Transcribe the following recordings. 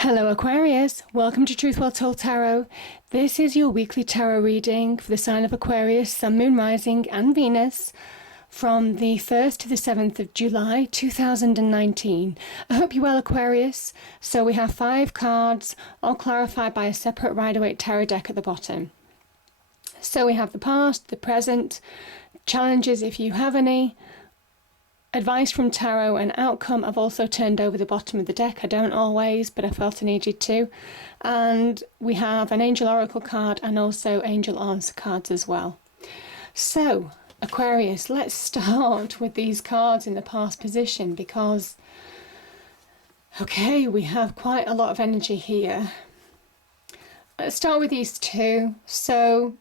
Hello Aquarius, welcome to Truth Well Told Tarot. This is your weekly tarot reading for the sign of Aquarius, Sun, Moon, Rising and Venus from the 1st to the 7th of July 2019. I hope you're well, Aquarius. So we have 5 cards, all clarified by a separate Rider-Waite tarot deck at the bottom. So we have the past, the present, challenges if you have any, advice from tarot and outcome. I've also turned over the bottom of the deck. I don't always, but I felt I needed to. And we have an angel oracle card and also angel answer cards as well. So Aquarius, let's start with these cards in the past position because, okay, we have quite a lot of energy here. Let's start with these two. So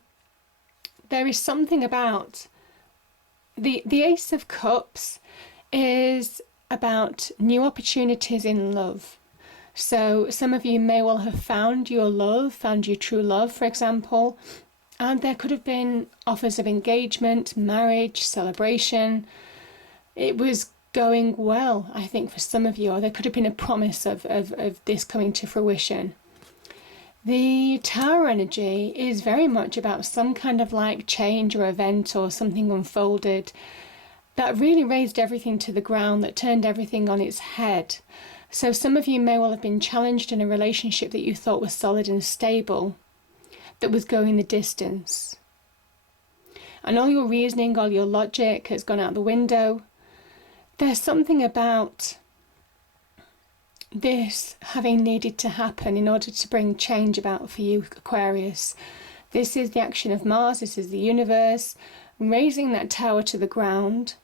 there is something about the Ace of Cups is about new opportunities in love. So some of you may well have found your love, found your true love, for example, and there could have been offers of engagement, marriage, celebration. It was going well, I think, for some of you, or there could have been a promise of this coming to fruition. The Tower energy is very much about some kind of like change or event or something unfolded that really raised everything to the ground, that turned everything on its head. So some of you may well have been challenged in a relationship that you thought was solid and stable, that was going the distance. And all your reasoning, all your logic has gone out the window. There's something about this having needed to happen in order to bring change about for you, Aquarius. This is the action of Mars, this is the universe, raising that tower to the ground,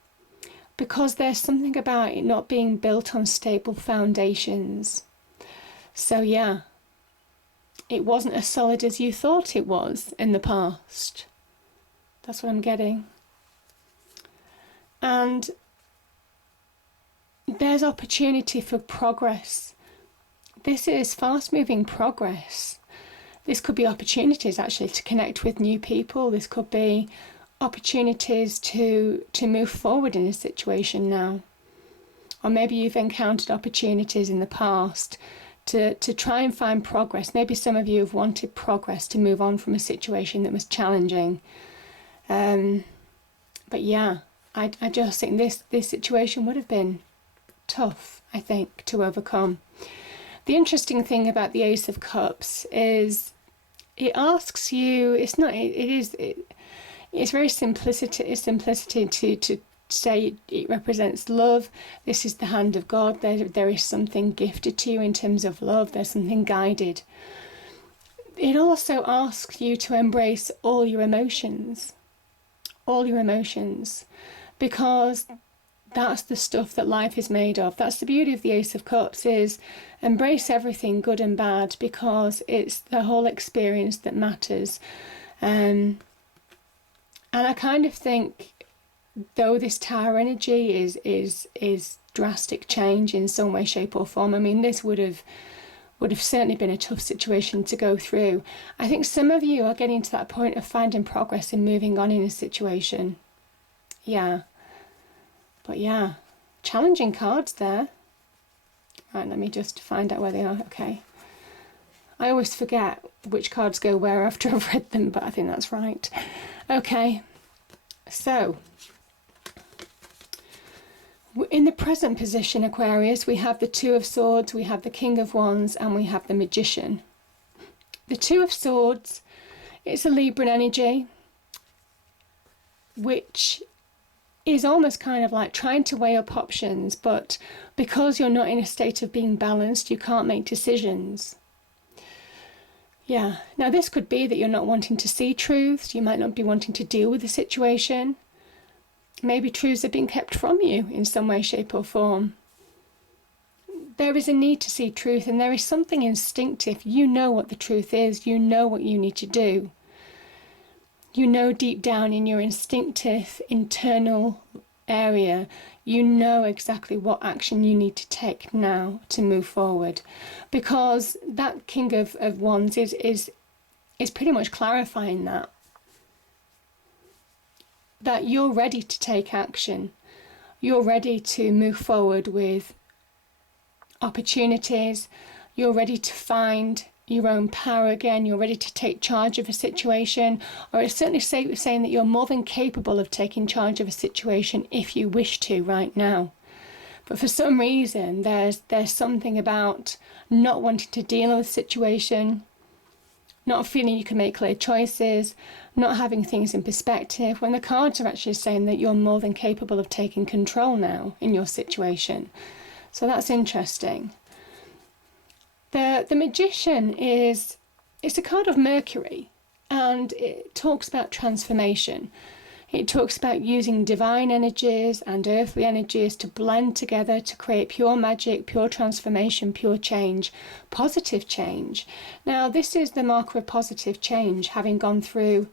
because there's something about it not being built on stable foundations. So yeah, it wasn't as solid as you thought it was in the past. That's what I'm getting. And there's opportunity for progress. This is fast-moving progress. This could be opportunities actually to connect with new people. This could be opportunities to move forward in a situation now. Or maybe you've encountered opportunities in the past to try and find progress. Maybe some of you have wanted progress to move on from a situation that was challenging. But yeah, I just think this situation would have been tough, I think, to overcome. The interesting thing about the Ace of Cups is it asks you, it's very simplicity to say it represents love. This is the hand of God. There is something gifted to you in terms of love. There's something guided. It also asks you to embrace all your emotions, because that's the stuff that life is made of. That's the beauty of the Ace of Cups, is embrace everything, good and bad, because it's the whole experience that matters. And I kind of think, though this Tower energy is drastic change in some way, shape or form, I mean, this would have certainly been a tough situation to go through. I think some of you are getting to that point of finding progress and moving on in a situation. Yeah. But yeah, challenging cards there. Right, let me just find out where they are. Okay. I always forget which cards go where after I've read them, but I think that's right. Okay. So, in the present position, Aquarius, we have the Two of Swords, we have the King of Wands, and we have the Magician. The Two of Swords, it's a Libran energy, which is almost kind of like trying to weigh up options, but because you're not in a state of being balanced, you can't make decisions. Yeah, now this could be that you're not wanting to see truths, you might not be wanting to deal with the situation. Maybe truths are being kept from you in some way, shape or form. There is a need to see truth, and there is something instinctive. You know what the truth is, you know what you need to do. You know deep down in your instinctive internal area, you know exactly what action you need to take now to move forward. Because that King of Wands is pretty much clarifying that you're ready to take action. You're ready to move forward with opportunities. you're ready to find your own power again, you're ready to take charge of a situation, or it's certainly saying that you're more than capable of taking charge of a situation if you wish to right now. But for some reason, there's something about not wanting to deal with the situation, not feeling you can make clear choices, not having things in perspective, when the cards are actually saying that you're more than capable of taking control now in your situation. So that's interesting. The Magician it's a card of Mercury, and it talks about transformation. It talks about using divine energies and earthly energies to blend together to create pure magic, pure transformation, pure change, positive change. Now, this is the marker of positive change, having gone through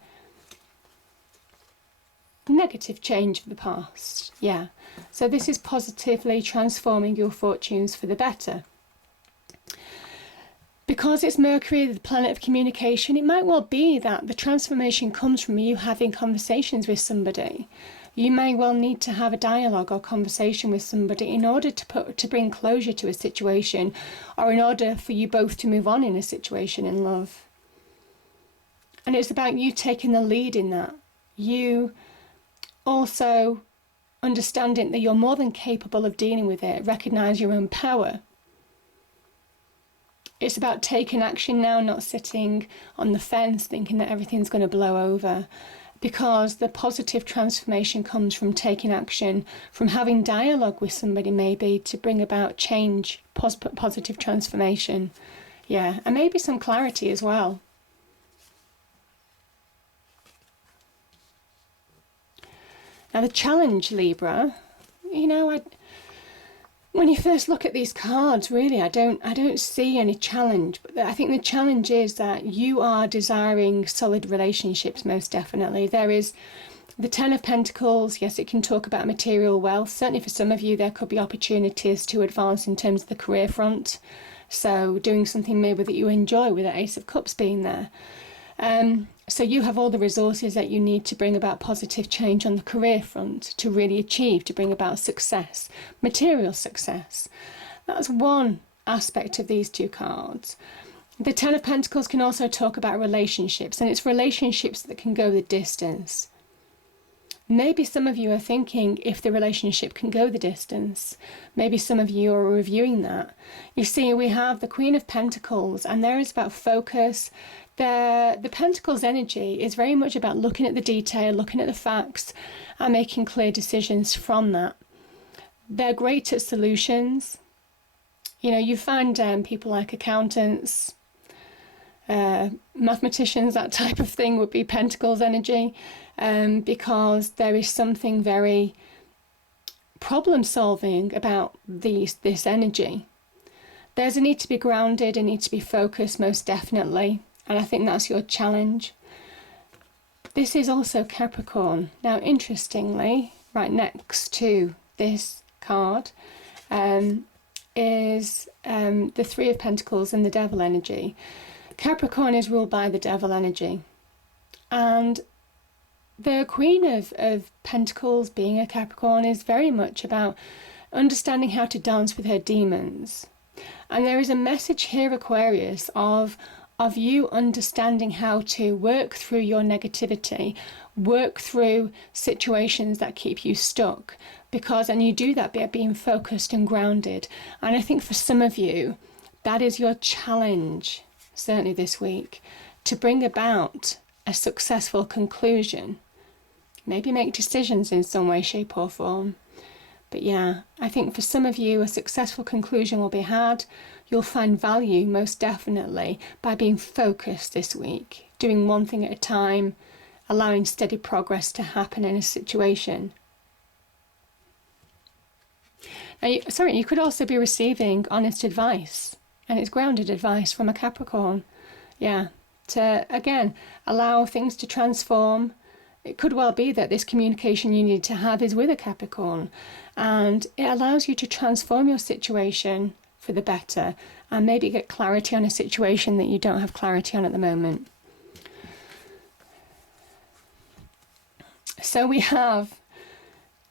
negative change of the past. Yeah. So this is positively transforming your fortunes for the better. Because it's Mercury, the planet of communication, it might well be that the transformation comes from you having conversations with somebody. You may well need to have a dialogue or conversation with somebody in order to bring closure to a situation, or in order for you both to move on in a situation in love. And it's about you taking the lead in that. You also understanding that you're more than capable of dealing with it, recognize your own power. It's about taking action now, not sitting on the fence thinking that everything's going to blow over, because the positive transformation comes from taking action, from having dialogue with somebody maybe to bring about change, positive transformation. Yeah, and maybe some clarity as well. Now the challenge, Libra, when you first look at these cards, really, I don't see any challenge. But I think the challenge is that you are desiring solid relationships, most definitely. There is the Ten of Pentacles. Yes, it can talk about material wealth. Certainly for some of you, there could be opportunities to advance in terms of the career front. So doing something maybe that you enjoy, with the Ace of Cups being there. So you have all the resources that you need to bring about positive change on the career front, to really achieve, to bring about success, material success. That's one aspect of these two cards. The Ten of Pentacles can also talk about relationships, and it's relationships that can go the distance. Maybe some of you are thinking if the relationship can go the distance. Maybe some of you are reviewing that. You see, we have the Queen of Pentacles, and there is about focus. The Pentacles energy is very much about looking at the detail, looking at the facts, and making clear decisions from that. They're great at solutions. You find people like accountants, mathematicians, that type of thing would be Pentacles energy, because there is something very problem solving about this energy. There's a need to be grounded, a need to be focused, most definitely. And I think that's your challenge. This is also Capricorn. Now, interestingly, right next to this card is the Three of Pentacles and the Devil energy. Capricorn is ruled by the Devil energy. And the Queen of Pentacles, being a Capricorn, is very much about understanding how to dance with her demons. And there is a message here, Aquarius, of you understanding how to work through your negativity, work through situations that keep you stuck, and you do that by being focused and grounded. And I think for some of you, that is your challenge, certainly this week, to bring about a successful conclusion. Maybe make decisions in some way, shape or form. But yeah, I think for some of you, a successful conclusion will be had. You'll find value, most definitely, by being focused this week, doing one thing at a time, allowing steady progress to happen in a situation. Now, you could also be receiving honest advice, and it's grounded advice from a Capricorn. Yeah, to, again, allow things to transform. It could well be that this communication you need to have is with a Capricorn, and it allows you to transform your situation for the better, and maybe get clarity on a situation that you don't have clarity on at the moment. So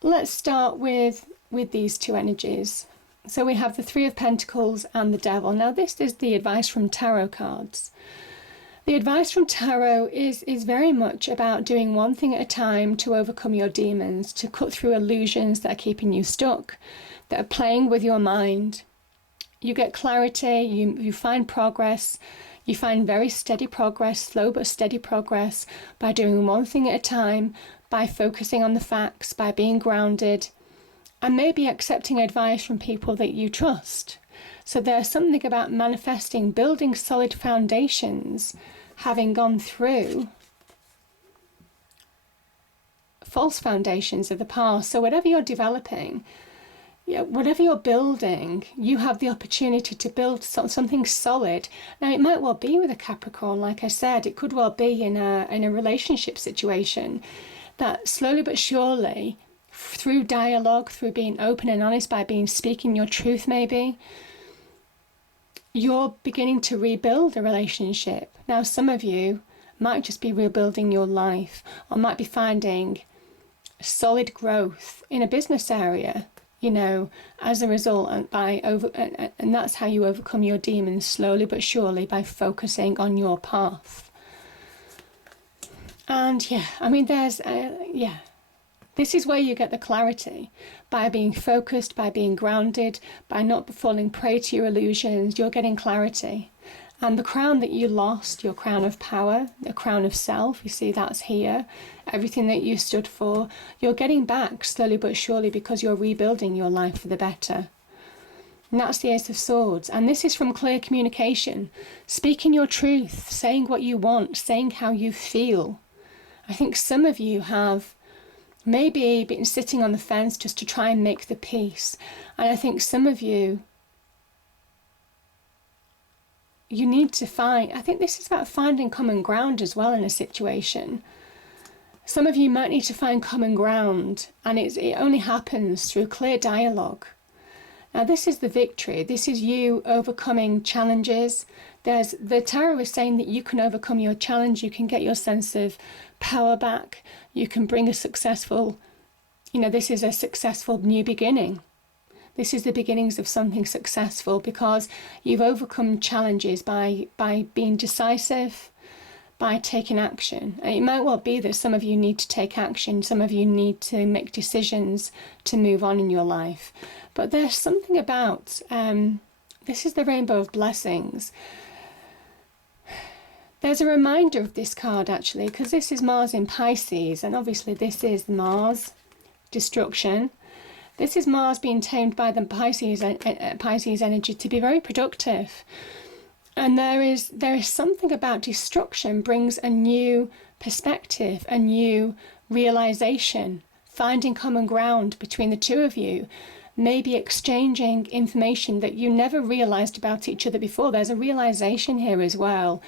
let's start with these two energies. So we have the Three of Pentacles and the Devil. Now this is the advice from tarot cards. The advice from tarot is very much about doing one thing at a time to overcome your demons, to cut through illusions that are keeping you stuck, that are playing with your mind. You get clarity, you find progress, you find very steady progress, slow but steady progress, by doing one thing at a time, by focusing on the facts, by being grounded, and maybe accepting advice from people that you trust. So there's something about manifesting, building solid foundations, having gone through false foundations of the past. So whatever you're developing, whatever you're building, you have the opportunity to build something solid. Now it might well be with a Capricorn, like I said, it could well be in a relationship situation, that slowly but surely, through dialogue, through being open and honest, by speaking your truth maybe, you're beginning to rebuild a relationship. Now some of you might just be rebuilding your life, or might be finding solid growth in a business area, you know, as a result, and that's how you overcome your demons, slowly but surely, by focusing on your path. And yeah, I mean, there's this is where you get the clarity, by being focused, by being grounded, by not falling prey to your illusions. You're getting clarity. And the crown that you lost, your crown of power, the crown of self, you see that's here, everything that you stood for, you're getting back slowly but surely, because you're rebuilding your life for the better. And that's the Ace of Swords. And this is from clear communication, speaking your truth, saying what you want, saying how you feel. I think some of you have maybe been sitting on the fence just to try and make the peace. And I think some of you, you need to find, I think this is about finding common ground as well in a situation. Some of you might need to find common ground, and it only happens through clear dialogue. Now this is the victory. This is you overcoming challenges. The tarot is saying that you can overcome your challenge. You can get your sense of power back. You can bring a successful, this is a successful new beginning. This is the beginnings of something successful, because you've overcome challenges by being decisive, by taking action. And it might well be that some of you need to take action. Some of you need to make decisions to move on in your life. But there's something about, this is the Rainbow of Blessings. There's a reminder of this card, actually, because this is Mars in Pisces, and obviously this is Mars, destruction. This is Mars being tamed by the Pisces energy to be very productive. And there is something about destruction brings a new perspective, a new realization, finding common ground between the two of you, maybe exchanging information that you never realized about each other before. There's a realization here as well.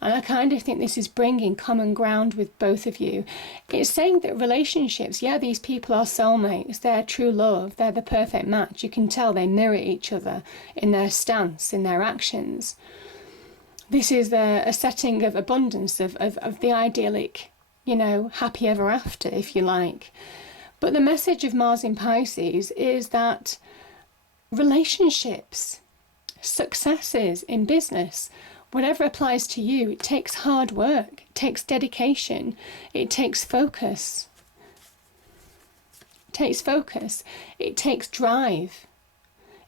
And I kind of think this is bringing common ground with both of you. It's saying that relationships, these people are soulmates, they're true love, they're the perfect match. You can tell they mirror each other in their stance, in their actions. This is a setting of abundance, of the idyllic, happy ever after, if you like. But the message of Mars in Pisces is that relationships, successes in business, whatever applies to you, it takes hard work, it takes dedication, it takes focus. It takes drive.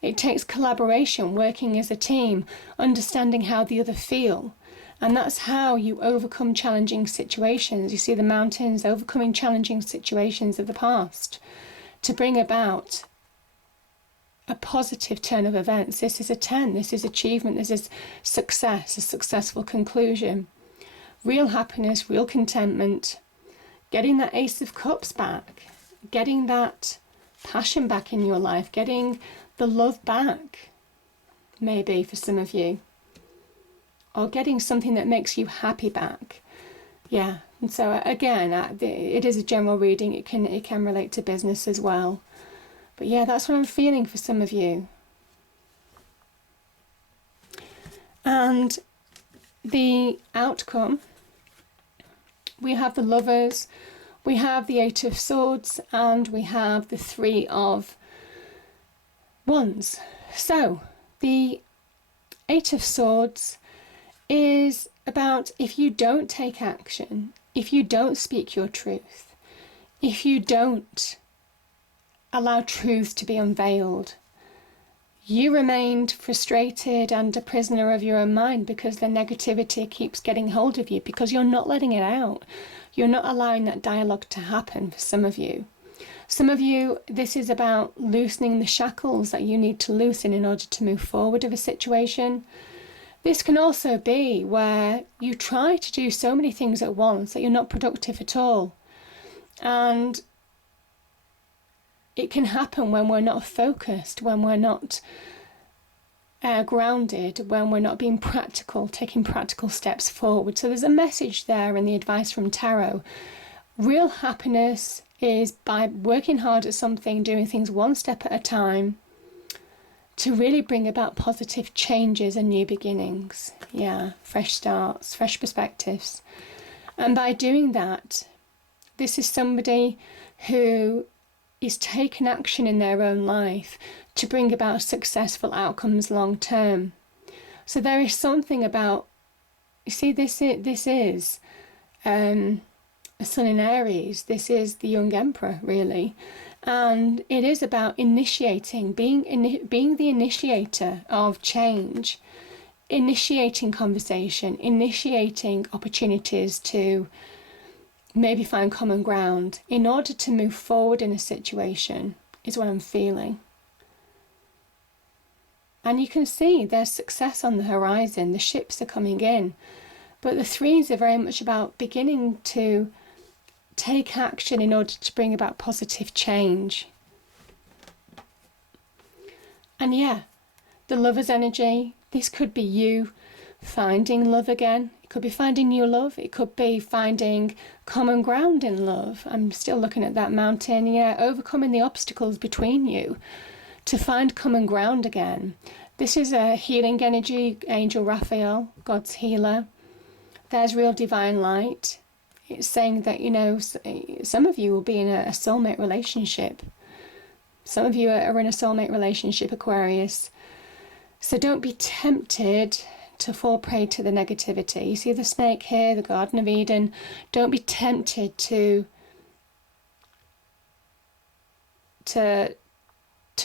It takes collaboration, working as a team, understanding how the other feel. And that's how you overcome challenging situations. You see the mountains overcoming challenging situations of the past to bring about a positive turn of events. This is a 10, this is achievement, this is success, a successful conclusion. Real happiness, real contentment, getting that Ace of Cups back, getting that passion back in your life, getting the love back, maybe for some of you, or getting something that makes you happy back. And so again, it is a general reading. It can relate to business as well. But that's what I'm feeling for some of you. And the outcome, we have the Lovers, we have the Eight of Swords, and we have the Three of Wands. So the Eight of Swords is about, if you don't take action, if you don't speak your truth, if you don't allow truth to be unveiled, you remained frustrated and a prisoner of your own mind because the negativity keeps getting hold of you, because you're not letting it out. You're not allowing that dialogue to happen for some of you. Some of you, this is about loosening the shackles that you need to loosen in order to move forward of a situation. This can also be where you try to do so many things at once that you're not productive at all. And it can happen when we're not focused, when we're not grounded, when we're not being practical, taking practical steps forward. So there's a message there in the advice from Tarot. Real happiness is by working hard at something, doing things one step at a time, to really bring about positive changes and new beginnings. Yeah, fresh starts, fresh perspectives. And by doing that, this is somebody who is taking action in their own life to bring about successful outcomes long term. So there is something about, you see, this is a sun in Aries. This is the young emperor, really. And it is about initiating, being the initiator of change, initiating conversation, initiating opportunities to maybe find common ground in order to move forward in a situation, is what I'm feeling. And you can see there's success on the horizon. The ships are coming in. But the threes are very much about beginning to take action in order to bring about positive change. And yeah, the Lover's energy, this could be you finding love again. It could be finding new love. It could be finding common ground in love. I'm still looking at that mountain. Yeah, overcoming the obstacles between you to find common ground again. This is a healing energy, Angel Raphael, God's healer. There's real divine light. It's saying that, you know, some of you will be in a soulmate relationship. Some of you are in a soulmate relationship, Aquarius. So don't be tempted to fall prey to the negativity. You see the snake here, the Garden of Eden. Don't be tempted to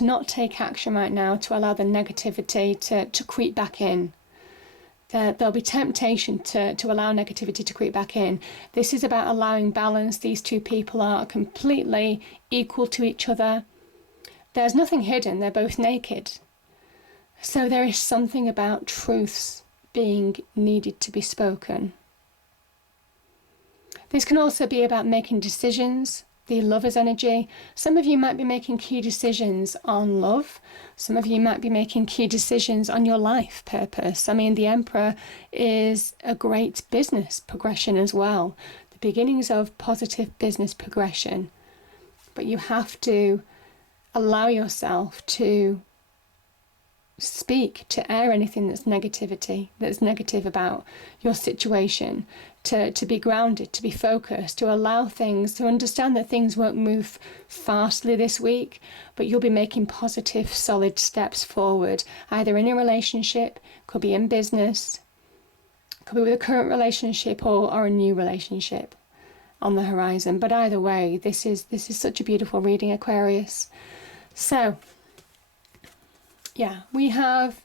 not take action right now, to allow the negativity to creep back in. There'll be temptation to allow negativity to creep back in. This is about allowing balance. These two people are completely equal to each other. There's nothing hidden. They're both naked. So there is something about truths being needed to be spoken. This can also be about making decisions, the Lover's energy. Some of you might be making key decisions on love. Some of you might be making key decisions on your life purpose. I mean, the Emperor is a great business progression as well. The beginnings of positive business progression. But you have to allow yourself to speak, to air anything that's negative about your situation, to be grounded, to be focused, to allow things, to understand that things won't move fastly this week, but you'll be making positive, solid steps forward, either in a relationship, could be in business, could be with a current relationship or a new relationship on the horizon. But either way, this is such a beautiful reading, Aquarius. So yeah, we have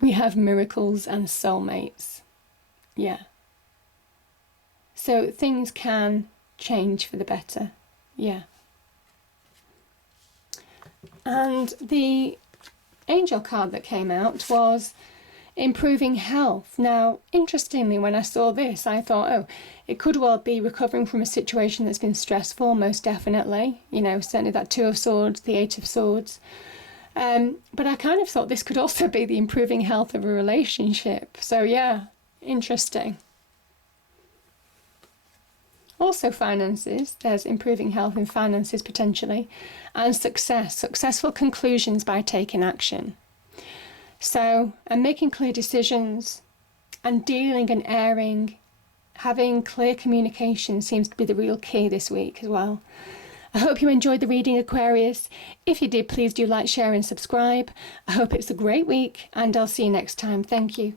miracles and soulmates. Yeah. So things can change for the better. Yeah. And the angel card that came out was improving health. Now, interestingly, when I saw this, I thought, oh, it could well be recovering from a situation that's been stressful, most definitely. You know, certainly that Two of Swords, the Eight of Swords. But I kind of thought this could also be the improving health of a relationship. So yeah, interesting. Also finances, there's improving health in finances potentially, and successful conclusions by taking action. So, and making clear decisions and dealing and airing, having clear communication seems to be the real key this week as well. I hope you enjoyed the reading, Aquarius. If you did, please do like, share and subscribe. I hope it's a great week, and I'll see you next time. Thank you.